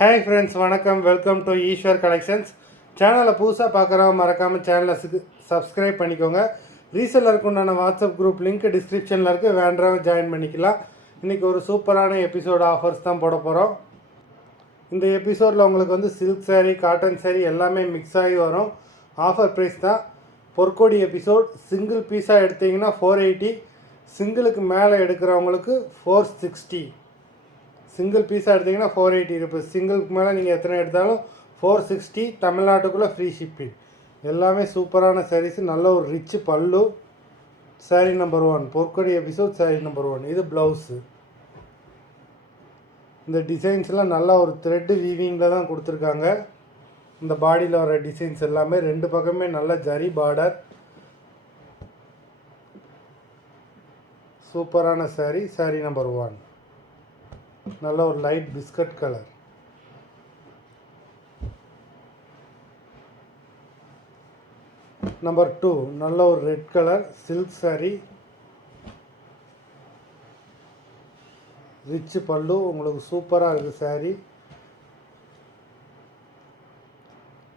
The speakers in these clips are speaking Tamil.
ஹாய் ஃப்ரெண்ட்ஸ், வணக்கம். Welcome to Eswar collections. சேனலை புதுசாக பார்க்குறவங்க மறக்காமல் சேனலை சப்ஸ்கிரைப் பண்ணிக்கோங்க. ரீசெல்லருக்கு உண்டான வாட்ஸ்அப் குரூப் லிங்க் டிஸ்கிரிப்ஷனில் இருக்குது, வேண்டவங்க ஜாயின் பண்ணிக்கலாம். இன்றைக்கி ஒரு சூப்பரான எபிசோட் ஆஃபர்ஸ் தான் போட போகிறோம். இந்த எபிசோடில் உங்களுக்கு வந்து சில்க் சாரீ, காட்டன் சாரீ எல்லாமே மிக்ஸ் ஆகி வரும். ஆஃபர் ப்ரைஸ் தான். பொற்கோடி எபிசோட். சிங்கிள் பீஸாக எடுத்திங்கன்னா 480, சிங்கிளுக்கு மேலே எடுக்கிறவங்களுக்கு 460. சிங்கிள் பீஸாக எடுத்திங்கன்னா 480 ருபீஸ். சிங்கிளுக்கு மேலே நீங்கள் எத்தனை எடுத்தாலும் 460. தமிழ்நாட்டுக்குள்ளே ஃப்ரீ ஷிப்பிங். எல்லாமே சூப்பரான சாரீஸ். நல்ல ஒரு ரிச்சு பல்லு. சாரீ நம்பர் 1 பொற்கொடி எபிசோட் சாரீ நம்பர் 1. இது ப்ளவுஸு. இந்த டிசைன்ஸ்லாம் நல்லா ஒரு த்ரெட்டு வீவிங்கில் தான் கொடுத்துருக்காங்க. இந்த பாடியில் வர டிசைன்ஸ் எல்லாமே ரெண்டு பக்கமே நல்ல ஜரி பார்டர். சூப்பரான சாரீ. சாரீ நம்பர் 1 நல்ல ஒரு லைட் பிஸ்கட் கலர். நம்பர் 2 நல்ல ஒரு red colour silk sari. Rich பல்லு. உங்களுக்கு சூப்பராக இருக்குது சாரீ.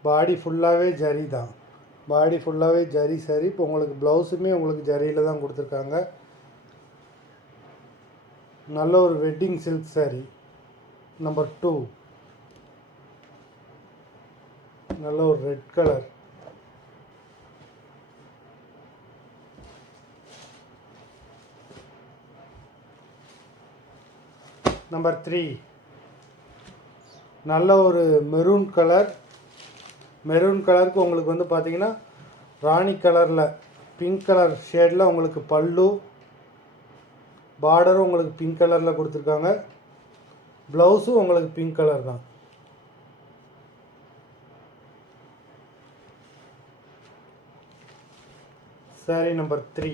பாடி ஃபுல்லாகவே ஜரி தான். பாடி ஃபுல்லாகவே ஜரி சாரீ. இப்போ உங்களுக்கு ப்ளவுஸுமே உங்களுக்கு ஜரியில் தான் கொடுத்துருக்காங்க. நல்ல ஒரு வெட்டிங் சில்க் சாரீ. நம்பர் 2 நல்ல ஒரு ரெட் கலர். நம்பர் 3 நல்ல ஒரு மெரூன் கலர். மெரூன் கலருக்கு உங்களுக்கு வந்து பார்த்தீங்கன்னா ராணி கலரில் பிங்க் கலர் ஷேடில் உங்களுக்கு பல்லு, பார்டரும் உங்களுக்கு பிங்க் கலரில் கொடுத்துருக்காங்க. ப்ளவுஸும் உங்களுக்கு பிங்க் கலர் தான். சாரீ நம்பர் 3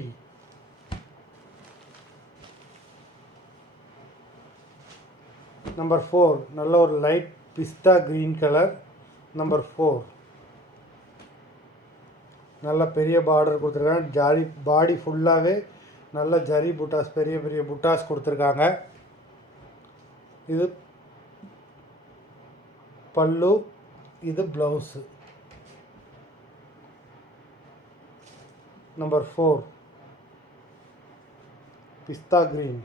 நம்பர் 4 நல்ல ஒரு லைட் பிஸ்தா க்ரீன் கலர். நம்பர் 4 நல்ல பெரிய பார்டர் கொடுத்துருக்காங்க. ஜாரி பாடி ஃபுல்லாகவே நல்ல ஜரி புட்டாஸ், பெரிய பெரிய புட்டாஸ் கொடுத்துருக்காங்க. இது பல்லு, இது ப்ளவுஸு. நம்பர் 4 பிஸ்தா க்ரீன்.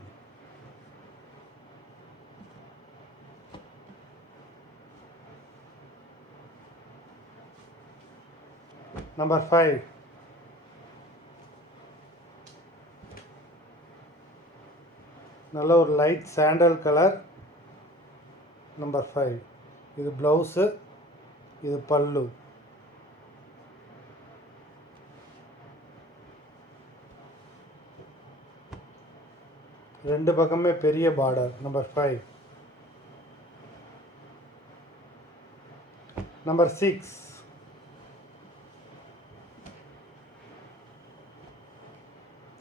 நம்பர் 5 நல்ல ஒரு லைட் சாண்டல் கலர். நம்பர் 5 இது ப்ளவுஸு, இது பல்லு. ரெண்டு பக்கமே பெரிய பார்டர். நம்பர் 5. நம்பர் 6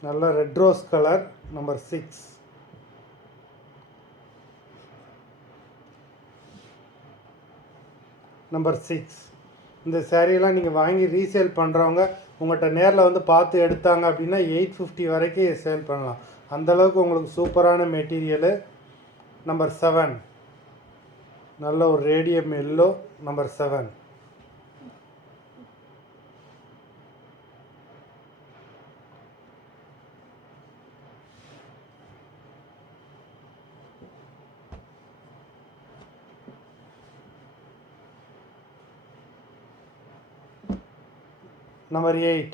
நல்ல red rose colour. Number 6 number 6 இந்த சாரீலாம் நீங்கள் வாங்கி ரீசேல் பண்ணுறவங்க உங்கள்கிட்ட நேரில் வந்து பார்த்து எடுத்தாங்க அப்படின்னா 850 வரைக்கும் சேல் பண்ணலாம். அந்தளவுக்கு உங்களுக்கு சூப்பரான மெட்டீரியலு. நம்பர் 7 நல்ல ஒரு radium yellow. Number 7 number 8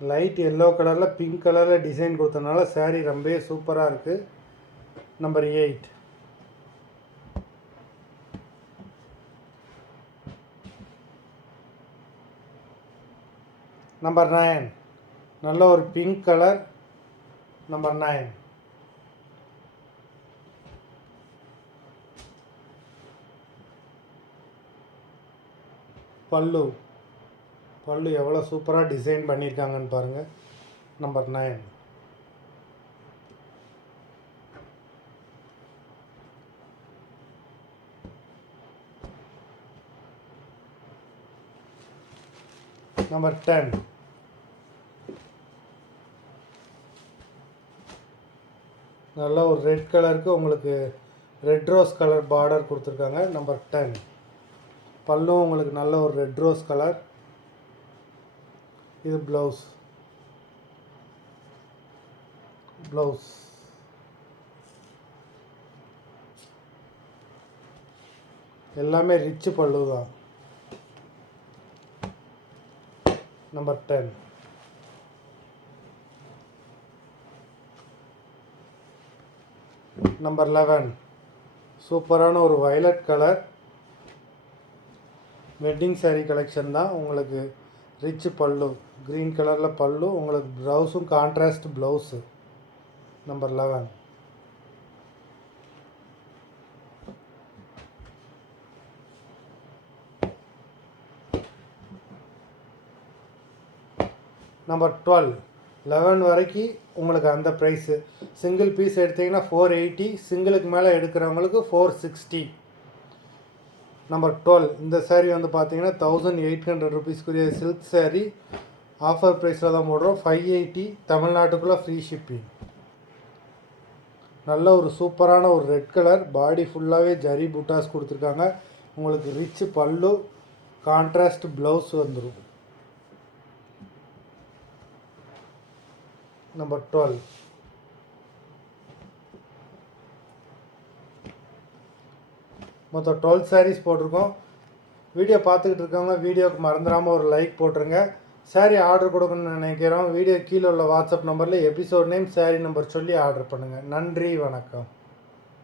light yellow கலரில் பிங்க் கலரில் டிசைன் கொடுத்தனால சாரீ ரொம்பவே சூப்பராக இருக்குது. நம்பர் 8 நம்பர் 9 நல்ல ஒரு பிங்க் கலர். நம்பர் 9 பல்லு. பல்லு எவ்வளோ சூப்பராக டிசைன் பண்ணியிருக்காங்கன்னு பாருங்கள். நம்பர் 9 நம்பர் 10 நல்ல ஒரு ரெட் கலருக்கு உங்களுக்கு ரெட் ரோஸ் கலர் பார்டர் கொடுத்துருக்காங்க. நம்பர் 10. பல்லும் உங்களுக்கு நல்ல ஒரு ரெட் ரோஸ் கலர். இது ப்ளவுஸ் எல்லாமே ரிச் பல்லு தான். நம்பர் 10. நம்பர் 11. சூப்பரான ஒரு violet colour wedding saree collection தான். உங்களுக்கு ரிச் பல்லு, க்ரீன் கலரில் பல்லு, உங்களுக்கு ப்ளவுஸும் கான்ட்ராஸ்ட் ப்ளவுஸு. நம்பர் 11. நம்பர் 12. 11 வரைக்கும் உங்களுக்கு அந்த ப்ரைஸு. சிங்கிள் பீஸ் எடுத்திங்கன்னா 480, சிங்கிளுக்கு மேலே எடுக்கிறவங்களுக்கு 460. நம்பர் 12. இந்த saree வந்து பார்த்தீங்கன்னா 1800 ருபீஸ்க்குரிய சில்க் saree. ஆஃபர் ப்ரைஸில் தான் போடுறோம். 580, தமிழ்நாட்டுக்குள்ளே ஃப்ரீ ஷிப்பிங். நல்ல ஒரு சூப்பரான ஒரு ரெட் கலர், பாடி ஃபுல்லாகவே ஜரி புட்டாஸ் கொடுத்துருக்காங்க. உங்களுக்கு ரிச் பல்லு, கான்ட்ராஸ்ட் ப்ளவுஸ் வந்துடும். நம்பர் 12. மொத்தம் 12 sarees போட்டிருக்கோம். வீடியோ பார்த்துக்கிட்டு இருக்கவங்க வீடியோவுக்கு மறந்துடாமல் ஒரு லைக் போட்டுருங்க. saree ஆர்டர் கொடுக்கணும்னு நினைக்கிறோம். வீடியோ கீழே உள்ள வாட்ஸ்அப் நம்பரில் எபிசோட் நேம், saree நம்பர் சொல்லி ஆர்டர் பண்ணுங்கள். நன்றி, வணக்கம்.